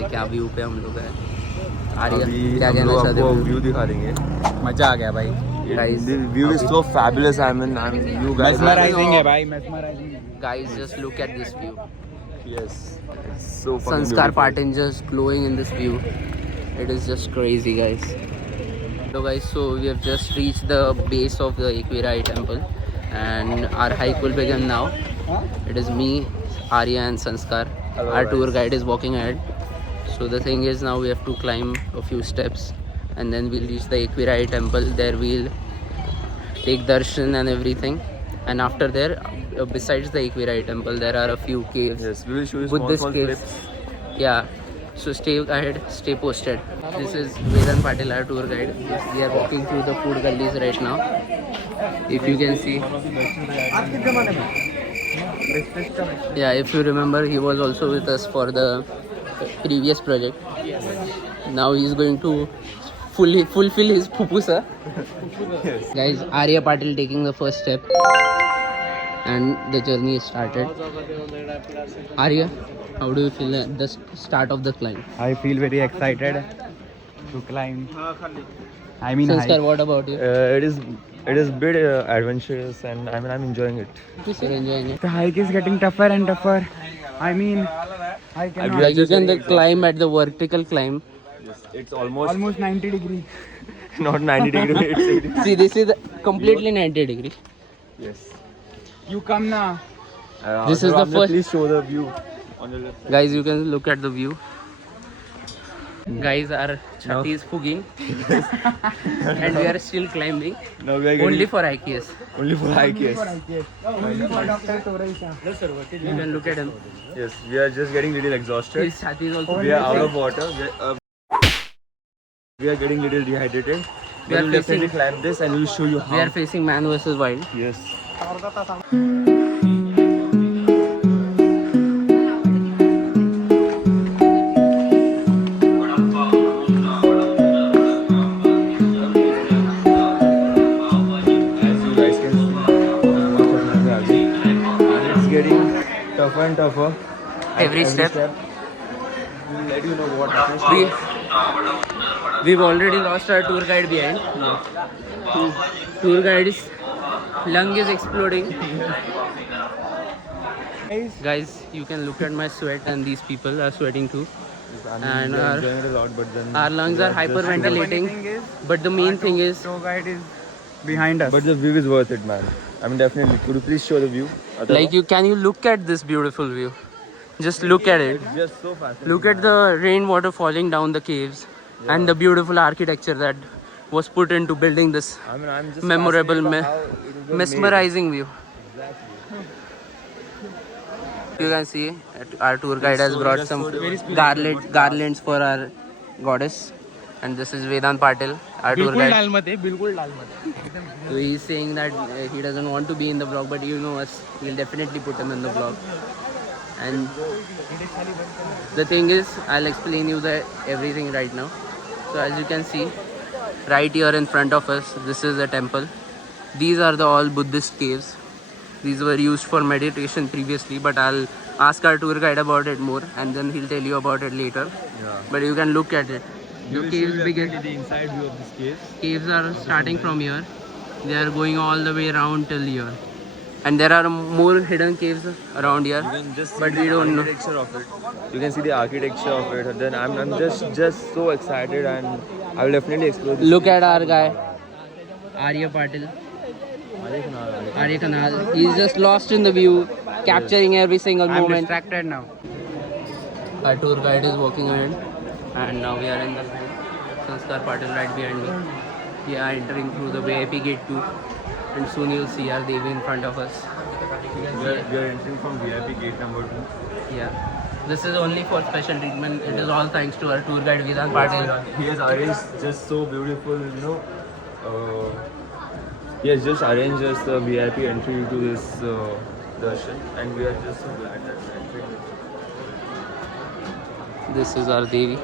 सकते क्या व्यू पे हम लोग हैं। आर्या अभी क्या हम कहना लोग चाहते आपको हो? व्यू दिखा देंगे। मजा आ गया भाई। Guys, The view is so fabulous. I mean, you guys. Mesmerising है भाई, mesmerising. Guys, just look at this view. Yes, it's so fucking Sanskar beautiful. Patin just glowing in this view. It is just crazy, guys. So guys, so we have just reached the base of the Ekvirai temple and our hike will begin now. It is me, Arya and Sanskar. Hello, Our tour guys. guide is walking ahead. So the thing is now we have to climb a few steps and then we'll reach the Ekvirai temple. There we'll take darshan and everything. And after there, besides the Ekvirai temple, there are a few caves. Yes, we will show you Buddhist small caves. clips. Yeah. So stay ahead, stay posted. This is Vedant Patil, our tour guide. We are walking through the food gullies right now. If you can see. Yeah, if you remember, he was also with us for the previous project. Now he is going to fulfill his pupusa. Yes. Guys, Arya Patil taking the first step. And the journey is started. Arya, how do you feel at the start of the climb? I feel very excited to climb. I mean, Sanskar, hike. what about you? It is bit adventurous, and I mean I'm enjoying it. You're enjoying it. The hike is getting tougher and tougher. I mean, I We cannot. are Like you just can getting climb at the vertical climb. Yes, it's almost Almost 90 degrees. not 90 degrees. It's 80. See, this is completely 90 degree. Yes. You come now. This is the Ramya, first- Please show the view on your left. Guys, you can look at the view. Guys, our chhati is fugging. And we are still climbing. Now we are getting Only for IKS. only for hike. Yes. You can look at him. Yes, we are just getting little exhausted. His chhati is also We are out of water. We are getting little dehydrated. We are will definitely facing- climb this, and we will show you how. We are facing man versus wild. Yes. As you guys can see, and it's getting tougher and tougher. At Every step. We'll let you know what happens. We've already lost our tour guide behind. Tour guide's lung is exploding. Guys, you can look at my sweat and these people are sweating too. And we are our- enjoying it a lot, but then Our lungs we are just- hyperventilating. But the main thing is, Tour guide is behind us. But the view is worth it, man. I mean, definitely. Could you please show the view? like can you look at this beautiful view? Just look at it. It's just so fascinating. Look at the rainwater falling down the caves and the beautiful architecture that was put into building this I mean, I'm just memorable, fascinated by how it was mesmerizing view. made. Exactly. You can see our tour guide has so- brought just some so devoted. garlands for our goddess. And this is Vedant Patil, our tour बिल्कुल guide. डाल मत है, बिल्कुल डाल मत है. So he's saying that he doesn't want to be in the vlog, but you know us, we'll definitely put him in the vlog. And the thing is, I'll explain you everything right now. So as you can see, right here in front of us, this is a temple. These are the all Buddhist caves. These were used for meditation previously, but I'll ask our tour guide about it more, and then he'll tell you about it later. Yeah. But you can look at it. We The will show caves you begin. definitely the inside view of this cave. Caves are starting from here. They are going all the way around till here. And there are more hidden caves around here. You can just see But the we don't know. architecture of it. You can see the architecture of it. Then I'm just so excited, and I will definitely explore this. Look at our guy, Arya Patil, Arya Kanal. He's just lost in the view, capturing every single I'm moment. distracted now. Our tour guide is walking ahead, and now we are in the line. Sanskar Patil right behind me. We are entering through the VIP gate 2, and soon you'll see our Devi in front of us. We are entering from VIP gate number 2. Yeah. This is only for special treatment. It is all thanks to our tour guide Vedant Patil. He has arranged just so beautiful, you know. He has just arranged us the VIP entry to this darshan, and we are just so glad that we are entering. This is our Devi.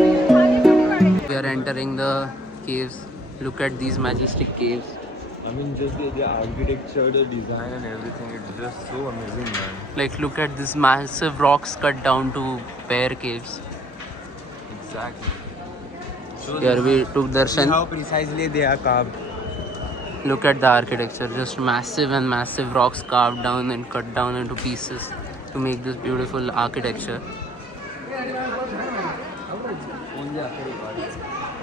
We are caves. Look at these majestic caves. I mean, just the architecture, the design, and everything. It's just so amazing, man. Like, look at this massive rocks cut down to bare caves. Exactly. Here we took darshan. How precisely they are carved. Look at the architecture, just massive and massive rocks carved down and cut down into pieces to make this beautiful architecture.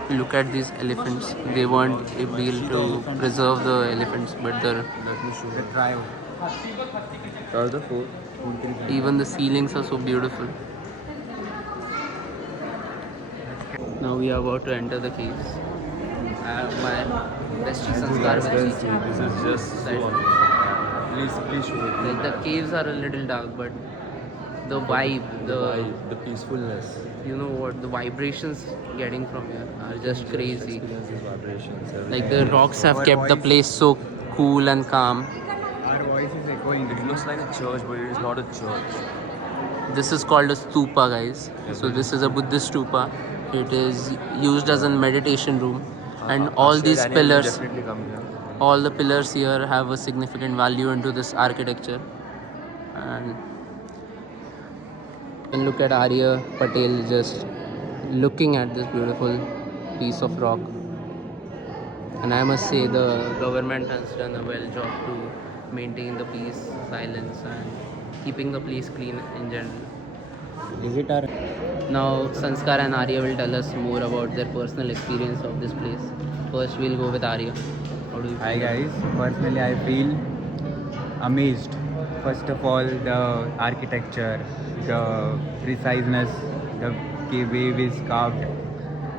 Look at these elephants. They weren't able to preserve the elephants, but The drive. The fourth. even the ceilings are so beautiful. Now we are about to enter the caves. My bestie Sanskar This Bachi. is just so Right. amazing. Please show it. Like the caves are a little dark, but the vibe, The peacefulness. you know what, the vibrations getting from here are just crazy. Experiences, vibrations, everything. Like the rocks have kept the place so cool and calm. Our voice is echoing. It looks like a church, but it is not a church. This is called a stupa, guys. So this is a Buddhist stupa. It is used as a meditation room, and all Ashray these Daniel will pillars, definitely come here. all the pillars here have a significant value into this architecture. And you can look at Arya Patel just looking at this beautiful piece of rock. And I must say the government has done a well job to maintain the peace, silence, and keeping the place clean in general. Is it our... Now Sanskar and Arya will tell us more about their personal experience of this place. First we'll go with Arya. How do you feel? Hi guys, personally I feel amazed. First of all, the architecture, the preciseness, the way it is carved.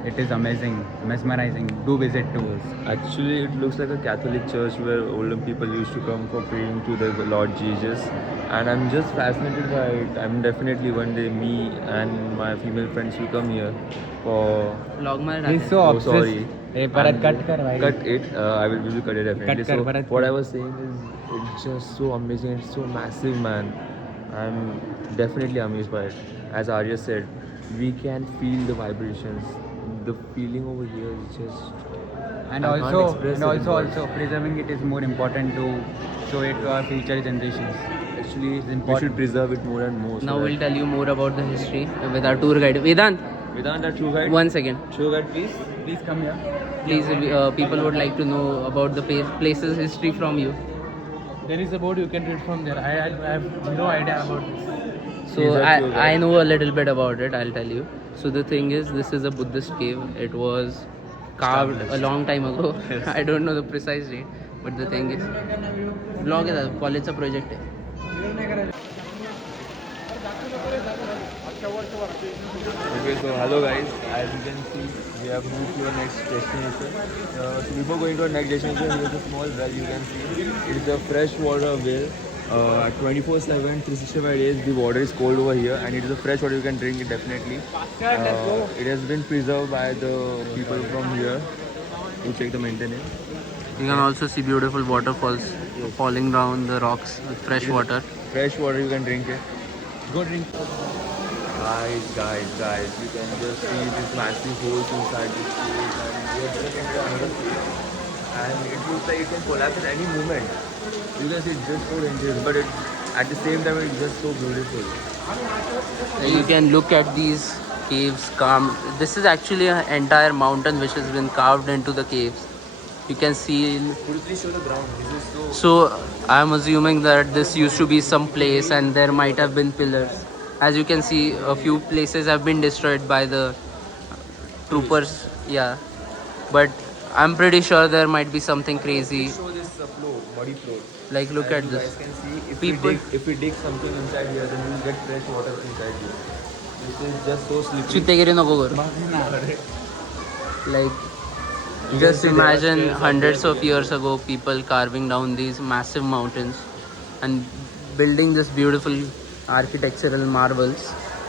It is amazing, mesmerizing. Do visit too. Actually, it looks like a Catholic church where older people used to come for praying to the Lord Jesus. And I'm just fascinated by it. I'm definitely one day, me and my female friends will come here for... Vlog mein He's डालें. so Oh, obsessed. sorry. Hey, Bharat, And cut kar, bhai. Cut it. We will cut it definitely. Cut kar, So Bharat. what I was saying is, it's just so amazing. It's so massive, man. I'm definitely amazed by it. As Arya said, we can feel the vibrations. The feeling over here is just... And I can't also, express and it in also, words. also preserving it is more important to show it to our future generations. Actually, It's we important. should preserve it more and more. so Now that- we'll tell you more about the history with our tour guide. Vedant, Vedant, our tour guide. 1 second. Tour guide, please. Please come here. Please, people would like to know about the place's history from you. There is a board you can read from there. I have no idea about this. So He's a tour guide. I know a little bit about it, I'll tell you. So the thing is, this is a Buddhist cave. It was carved a long time ago. I don't know the precise date, but the thing is, vlog is college project hai. Okay, so hello guys. As you can see, we have moved to our next destination. So before going to our next destination, here's a small well you can see. It is a freshwater well. 24/7, 365 days, the water is cold over here, and it is a fresh water. You can drink it definitely. It has been preserved by the people from here to check the maintenance. You can also see beautiful waterfalls falling down the rocks with fresh water. Fresh water, you can drink it. Go drink. Guys, you can just see these massive holes inside this cave, and we are just into another cave. And it looks like it can collapse at any moment. You can see it's just so dangerous, but at the same time it's just so beautiful. You can look at these caves calm. This is actually an entire mountain which has been carved into the caves. You can see. Could you please show the ground? This is so... So I'm assuming that this used to be some place and there might have been pillars. As you can see, a few places have been destroyed by the troopers. Yeah, but I'm pretty sure there might be something crazy. Show this flow, body flow. Like, look As at you this. guys can see, People- if we dig something inside here, then we will get fresh water inside here. This is just so slippery. चित्तेगिरी नको करू. Like, just imagine hundreds of years ago, people carving down these massive mountains and building this beautiful architectural marvels.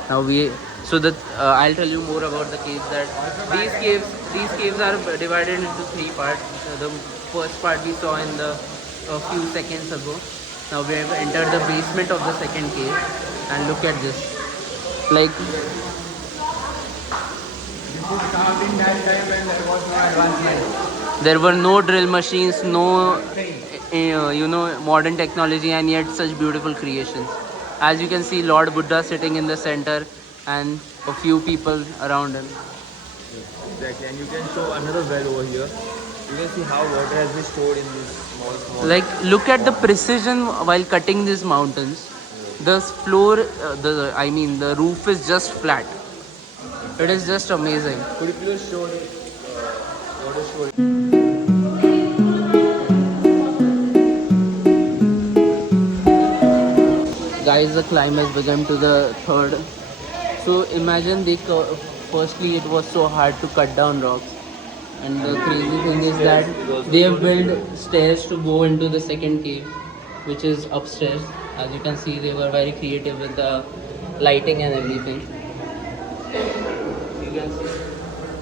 Now I'll tell you more about the caves. That these caves are divided into 3 parts. The first part we saw in a few seconds ago. Now we have entered the basement of the second cave, and look at this. Like, is carved in that time when there was no advancement. There were no drill machines, no modern technology, and yet such beautiful creations. As you can see, Lord Buddha sitting in the center and a few people around him. Exactly, and you can show another well over here. You can see how water has been stored in these small. Like, look at the precision while cutting these mountains. The floor, the roof is just flat. It is just amazing. Could you please show it? What is showing? Guys, the climb has begun to the third. So imagine firstly it was so hard to cut down rocks, and the crazy thing is that they have built stairs to go into the second cave, which is upstairs. As you can see, they were very creative with the lighting and everything. You can see.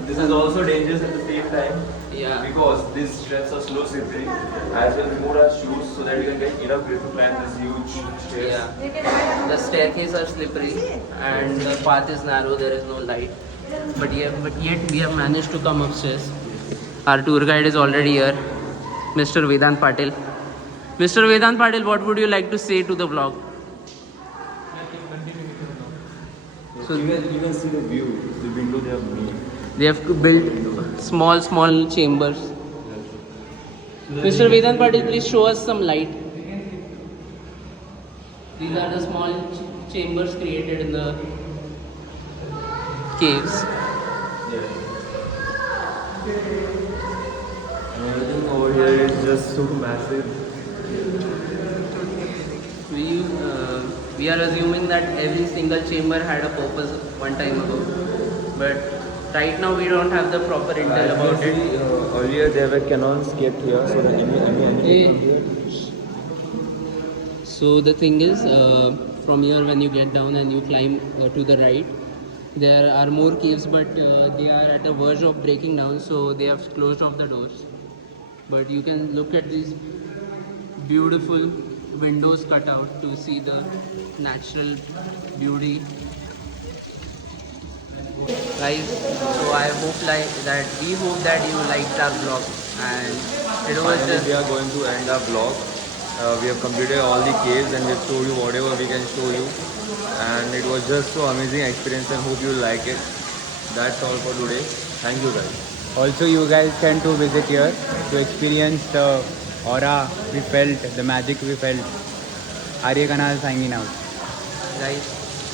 This is also dangerous at the same time. Yeah. Because these steps are slow slippery. As well, remove our shoes so that we can get enough grip to climb this huge stairs. Yeah. The staircase are slippery and the path is narrow. There is no light. But yet we have managed to come upstairs. Our tour guide is already here, Mr. Vedant Patil. Mr. Vedant Patil, what would you like to say to the vlog? So you can see the view, the window they have made. They have built small chambers. Mr. Vedant Patil, please show us some light. These are the small chambers created in the caves. And everything over here is just so massive. We are assuming that every single chamber had a purpose one time ago, but right now we don't have the proper intel about it. Earlier there were cannons kept here so that any So the thing is, from here when you get down and you climb to the right, there are more caves, but they are at the verge of breaking down, so they have closed off the doors. But you can look at these beautiful windows cut out to see the natural beauty. Guys, so I hope we hope that you liked our vlog, and it was Finally, we are going to end our vlog. We have completed all the caves and we have showed you whatever we can show you. And it was just so amazing experience and hope you like it. That's all for today. Thank you guys. Also, you guys can to visit here to experience the aura we felt, the magic we felt. Arya Kanal signing out. Guys,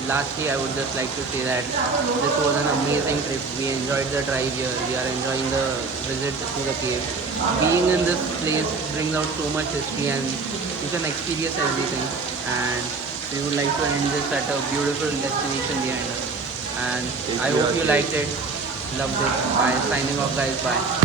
lastly, I would just like to say that this was an amazing trip. We enjoyed the drive here. We are enjoying the visit to the cave. Being in this place brings out so much history, and you can experience everything. And we would like to end this at a beautiful destination behind us. And I hope you liked it. Loved it. Bye. Signing off, guys. Bye.